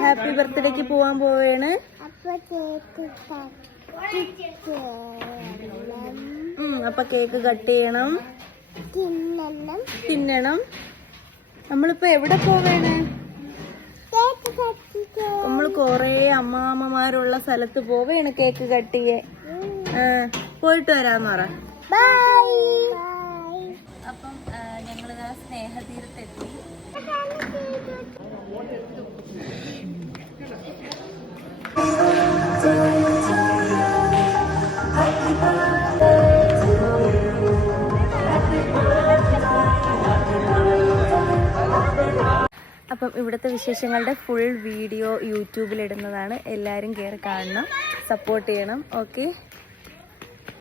Happy ബർത്ത്ഡേക്ക് പോവാൻ പോവേണ്. അപ്പൊ കേക്ക് കട്ട് ചെയ്യണം, തിന്നണം. നമ്മളിപ്പോ എവിടെ പോവേണ്? നമ്മള് കൊറേ അമ്മാമ്മമാരുള്ള സ്ഥലത്ത് പോവേണ് കേക്ക് കട്ട് ചെയ്യാൻ. പോയിട്ട് വരാന്ന് പറ. അപ്പം ഞങ്ങളിതാ സ്നേഹതീരത്തെത്തി. അപ്പം ഇവിടുത്തെ വിശേഷങ്ങളുടെ ഫുൾ വീഡിയോ യൂട്യൂബിലിടുന്നതാണ്. എല്ലാവരും കയറി കാണണം, സപ്പോർട്ട് ചെയ്യണം. ഓക്കെ.